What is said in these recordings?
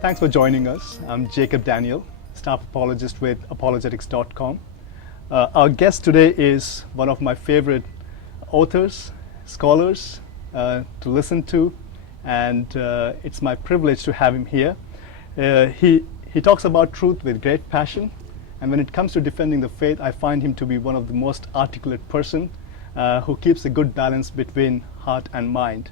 Thanks for joining us. I'm Jacob Daniel, staff apologist with apologetics.com. Our guest today is one of my favorite authors, scholars to listen to, and it's my privilege to have him here. He talks about truth with great passion, and when it comes to defending the faith, I find him to be one of the most articulate person who keeps a good balance between heart and mind.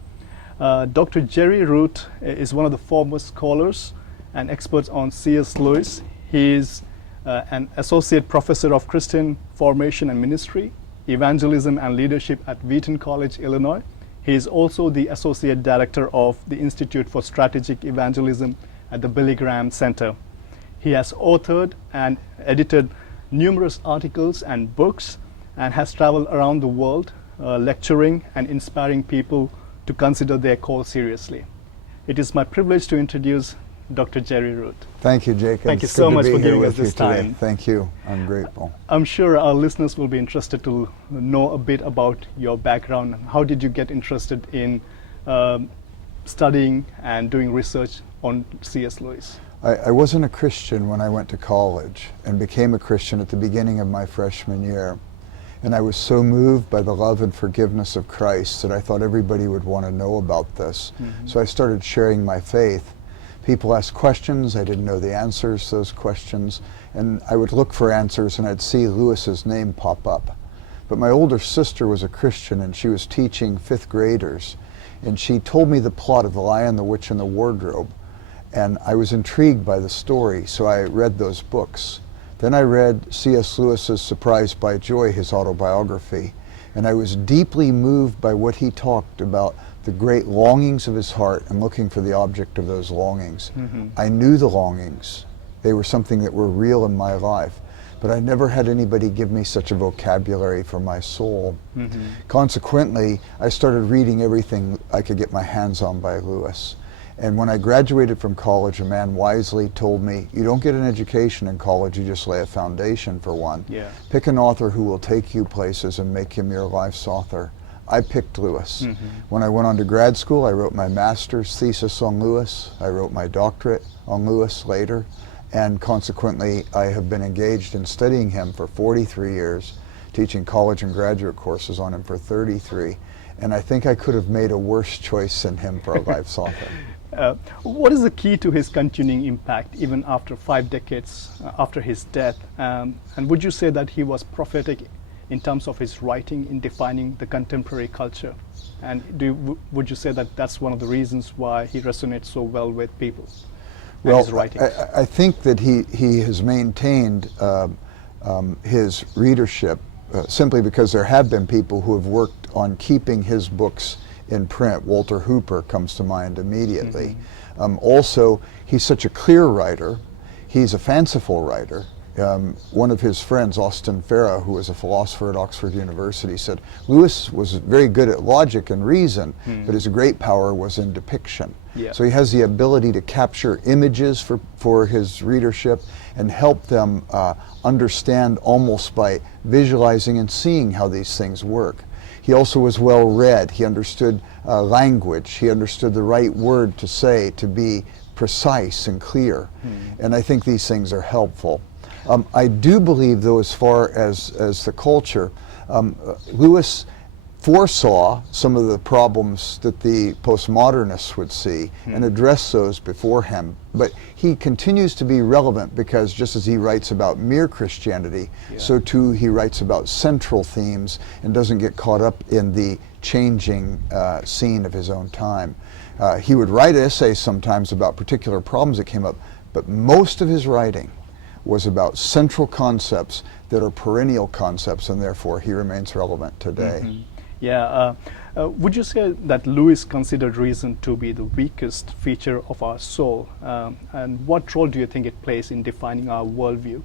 Dr. Jerry Root is one of the foremost scholars and experts on C.S. Lewis. He is an associate professor of Christian formation and ministry, evangelism and leadership at Wheaton College, Illinois. He is also the associate director of the Institute for Strategic Evangelism at the Billy Graham Center. He has authored and edited numerous articles and books and has traveled around the world lecturing and inspiring people to consider their call seriously. It is my privilege to introduce Dr. Jerry Root. Thank you, Jacob. Thank you so much for giving us this time. Thank you. I'm grateful. I'm sure our listeners will be interested to know a bit about your background. How did you get interested in studying and doing research on C.S. Lewis? I wasn't a Christian when I went to college and became a Christian at the beginning of my freshman year. And I was so moved by the love and forgiveness of Christ that I thought everybody would want to know about this. So I started sharing my faith. People asked questions, I didn't know the answers to those questions, and I would look for answers and I'd see Lewis's name pop up. But my older sister was a Christian and she was teaching 5th graders, and she told me the plot of The Lion, the Witch, and the Wardrobe, and I was intrigued by the story, so I read those books. Then I read C.S. Lewis's Surprised by Joy, his autobiography, and I was deeply moved by what he talked about, the great longings of his heart and looking for the object of those longings. I knew the longings. They were something that were real in my life, but I never had anybody give me such a vocabulary for my soul. Consequently, I started reading everything I could get my hands on by Lewis. And when I graduated from college, a man wisely told me, you don't get an education in college, you just lay a foundation for one. Pick an author who will take you places and make him your life's author. I picked Lewis. When I went on to grad school, I wrote my master's thesis on Lewis. I wrote my doctorate on Lewis later. And consequently, I have been engaged in studying him for 43 years, teaching college and graduate courses on him for 33. And I think I could have made a worse choice than him for a life's author. What is the key to his continuing impact even after 5 decades after his death? And would you say that he was prophetic in terms of his writing in defining the contemporary culture? And would you say that that's one of the reasons why he resonates so well with people? Well, his writings? I think that he has maintained his readership simply because there have been people who have worked on keeping his books in print. Walter Hooper comes to mind immediately. Also, he's such a clear writer. He's a fanciful writer. One of his friends, Austin Farah, who was a philosopher at Oxford University, said Lewis was very good at logic and reason, but his great power was in depiction. So he has the ability to capture images for his readership and help them understand almost by visualizing and seeing how these things work. He also was well read. He understood language. He understood the right word to say to be precise and clear. And I think these things are helpful. I do believe, though, as far as the culture, Lewis foresaw some of the problems that the postmodernists would see and addressed those beforehand. But he continues to be relevant because just as he writes about mere Christianity, so too he writes about central themes and doesn't get caught up in the changing scene of his own time. He would write essays sometimes about particular problems that came up, but most of his writing was about central concepts that are perennial concepts, and therefore he remains relevant today. Would you say that Lewis considered reason to be the weakest feature of our soul? And what role do you think it plays in defining our worldview?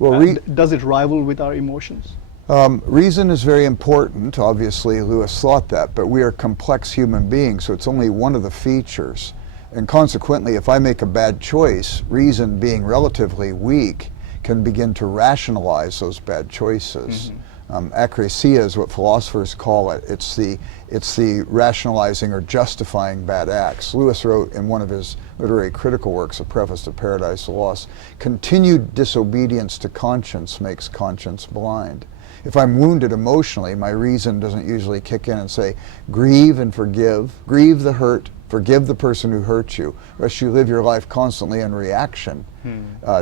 Well, does it rival with our emotions? Reason is very important. Obviously, Lewis thought that, but we are complex human beings, so it's only one of the features. And consequently, if I make a bad choice, reason being relatively weak can begin to rationalize those bad choices. Akresia is what philosophers call it. It's the rationalizing or justifying bad acts. Lewis wrote in one of his literary critical works, A Preface to Paradise Lost, continued disobedience to conscience makes conscience blind. If I'm wounded emotionally, my reason doesn't usually kick in and say, grieve and forgive, grieve the hurt, forgive the person who hurt you, or else you live your life constantly in reaction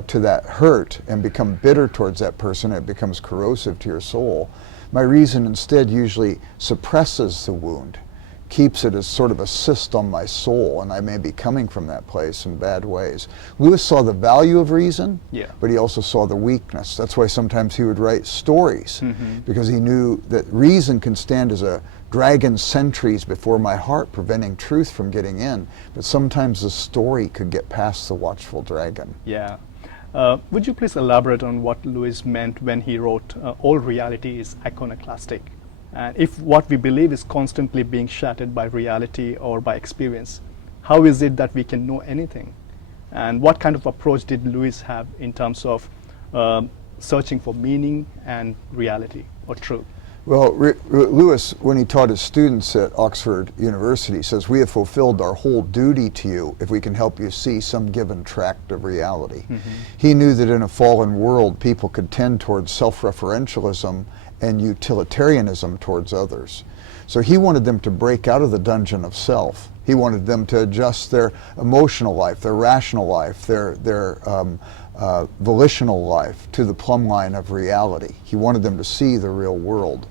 to that hurt and become bitter towards that person. It becomes corrosive to your soul. My reason instead usually suppresses the wound, keeps it as sort of a cyst on my soul, and I may be coming from that place in bad ways. Lewis saw the value of reason, but he also saw the weakness. That's why sometimes he would write stories, because he knew that reason can stand as a dragon sentries before my heart, preventing truth from getting in, but sometimes the story could get past the watchful dragon. Yeah. Would you please elaborate on what Lewis meant when he wrote, all reality is iconoclastic? And if what we believe is constantly being shattered by reality or by experience, how is it that we can know anything? And what kind of approach did Lewis have in terms of searching for meaning and reality or truth? Well, Lewis, when he taught his students at Oxford University, says, we have fulfilled our whole duty to you if we can help you see some given tract of reality. He knew that in a fallen world, people could tend towards self-referentialism and utilitarianism towards others. So he wanted them to break out of the dungeon of self. He wanted them to adjust their emotional life, their rational life, their volitional life to the plumb line of reality. He wanted them to see the real world.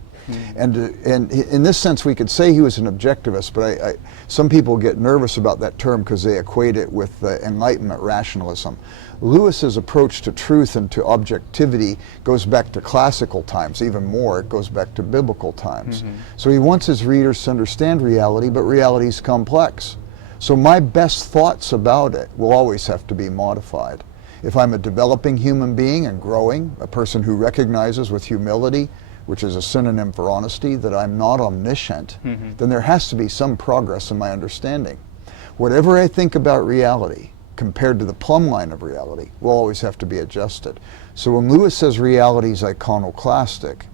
And in this sense, we could say he was an objectivist, but some people get nervous about that term because they equate it with Enlightenment rationalism. Lewis's approach to truth and to objectivity goes back to classical times. Even more, it goes back to biblical times. So he wants his readers to understand reality, but reality is complex. So my best thoughts about it will always have to be modified. If I'm a developing human being and growing, a person who recognizes with humility, which is a synonym for honesty, that I'm not omniscient, then there has to be some progress in my understanding. Whatever I think about reality, compared to the plumb line of reality, will always have to be adjusted. So when Lewis says reality is iconoclastic,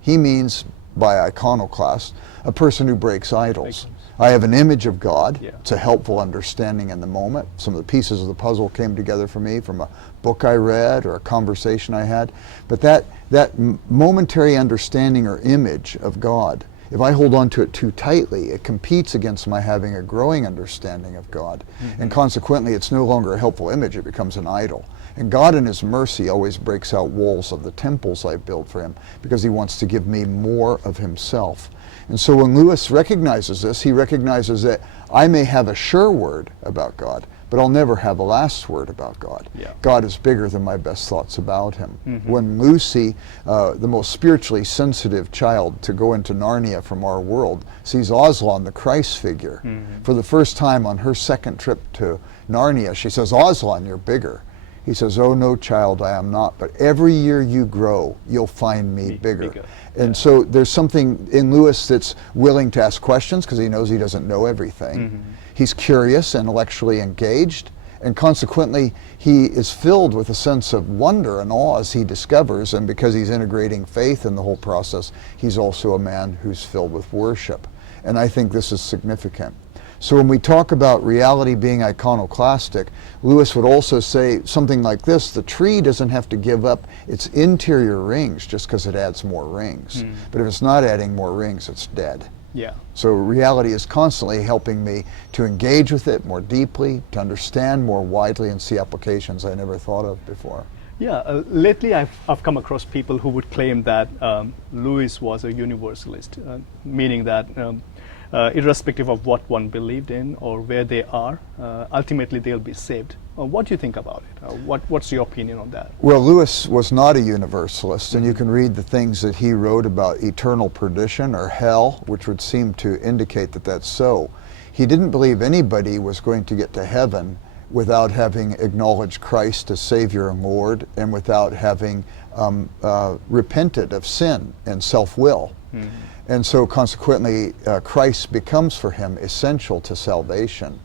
he means by iconoclast a person who breaks idols. I have an image of God. It's a helpful understanding in the moment. Some of the pieces of the puzzle came together for me from a book I read or a conversation I had. But that momentary understanding or image of God, if I hold on to it too tightly, it competes against my having a growing understanding of God. And consequently, it's no longer a helpful image, it becomes an idol. And God in His mercy always breaks out walls of the temples I built for Him because He wants to give me more of Himself. And so when Lewis recognizes this, he recognizes that I may have a sure word about God, but I'll never have a last word about God. God is bigger than my best thoughts about Him. When Lucy, the most spiritually sensitive child to go into Narnia from our world, sees Aslan, the Christ figure, for the first time on her second trip to Narnia, she says, Aslan, you're bigger. He says, oh no, child, I am not, but every year you grow, you'll find me bigger. And so there's something in Lewis that's willing to ask questions because he knows he doesn't know everything. He's curious, intellectually engaged, and consequently he is filled with a sense of wonder and awe as he discovers, and because he's integrating faith in the whole process, he's also a man who's filled with worship. And I think this is significant. So when we talk about reality being iconoclastic, Lewis would also say something like this: the tree doesn't have to give up its interior rings just because it adds more rings. But if it's not adding more rings, it's dead. So reality is constantly helping me to engage with it more deeply, to understand more widely, and see applications I never thought of before. Lately I've come across people who would claim that Lewis was a universalist, meaning that irrespective of what one believed in or where they are, ultimately they'll be saved. What do you think about it? What's your opinion on that? Well, Lewis was not a universalist, and you can read the things that he wrote about eternal perdition or hell, which would seem to indicate that that's so. He didn't believe anybody was going to get to heaven without having acknowledged Christ as Savior and Lord, and without having repented of sin and self-will. And so consequently, Christ becomes for him essential to salvation.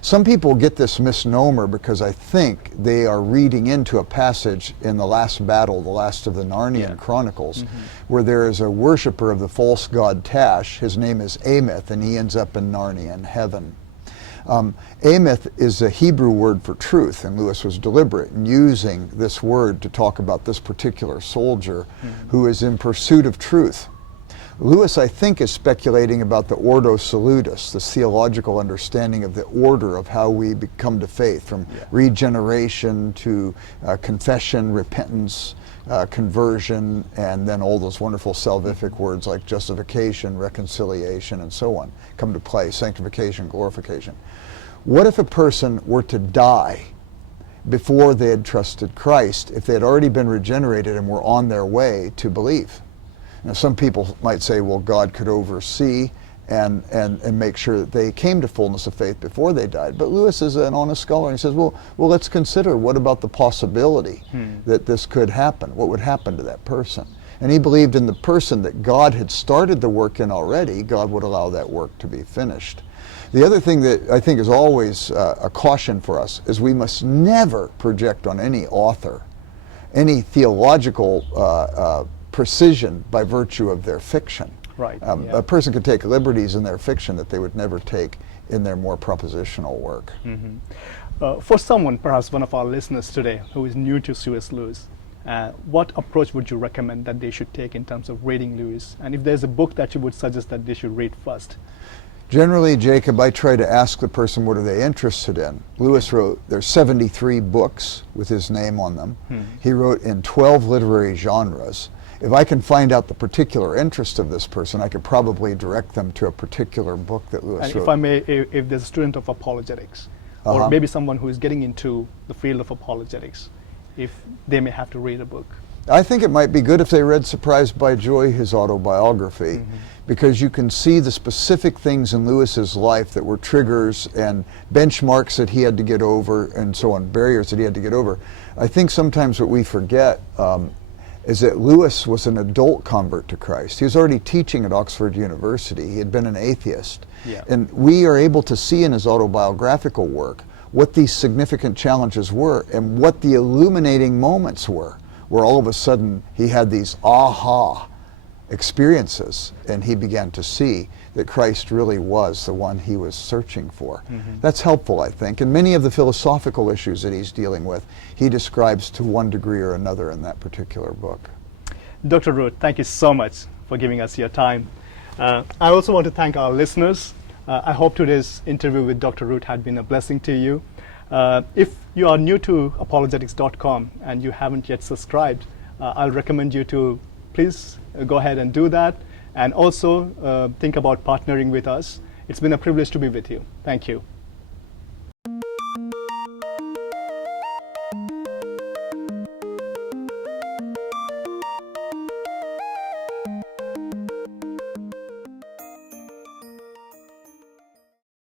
Some people get this misnomer because I think they are reading into a passage in the last battle, the last of the Narnian Chronicles, where there is a worshiper of the false god Tash. His name is Amith, and he ends up in Narnia in heaven. Amith is a Hebrew word for truth, and Lewis was deliberate in using this word to talk about this particular soldier who is in pursuit of truth. Lewis, I think, is speculating about the Ordo Salutis, the theological understanding of the order of how we come to faith, from regeneration to confession, repentance, conversion, and then all those wonderful salvific words like justification, reconciliation, and so on come to play, sanctification, glorification. What if a person were to die before they had trusted Christ, if they had already been regenerated and were on their way to believe? Now, some people might say, well, God could oversee and make sure that they came to fullness of faith before they died. But Lewis is an honest scholar, and he says, well, let's consider, what about the possibility that this could happen? What would happen to that person? And he believed in the person that God had started the work in already, God would allow that work to be finished. The other thing that I think is always a caution for us is we must never project on any author any theological precision by virtue of their fiction. Right. A person could take liberties in their fiction that they would never take in their more propositional work. For someone, perhaps one of our listeners today, who is new to C.S. Lewis, what approach would you recommend that they should take in terms of reading Lewis? And if there's a book that you would suggest that they should read first? Generally, Jacob, I try to ask the person, what are they interested in? Lewis wrote, there's 73 books with his name on them. He wrote in 12 literary genres. If I can find out the particular interest of this person, I could probably direct them to a particular book that Lewis wrote. If I may, if there's a student of apologetics, or maybe someone who is getting into the field of apologetics, if they may have to read a book. I think it might be good if they read Surprised by Joy, his autobiography, because you can see the specific things in Lewis's life that were triggers and benchmarks that he had to get over and so on, barriers that he had to get over. I think sometimes what we forget is that Lewis was an adult convert to Christ. He was already teaching at Oxford University. He had been an atheist. And we are able to see in his autobiographical work what these significant challenges were and what the illuminating moments were, where all of a sudden he had these aha experiences and he began to see that Christ really was the one he was searching for. That's helpful, I think. And many of the philosophical issues that he's dealing with, he describes to one degree or another in that particular book. Dr. Root, thank you so much for giving us your time. I also want to thank our listeners. I hope today's interview with Dr. Root had been a blessing to you. If you are new to apologetics.com and you haven't yet subscribed, I'll recommend you to please go ahead and do that, and also think about partnering with us. It's been a privilege to be with you. Thank you.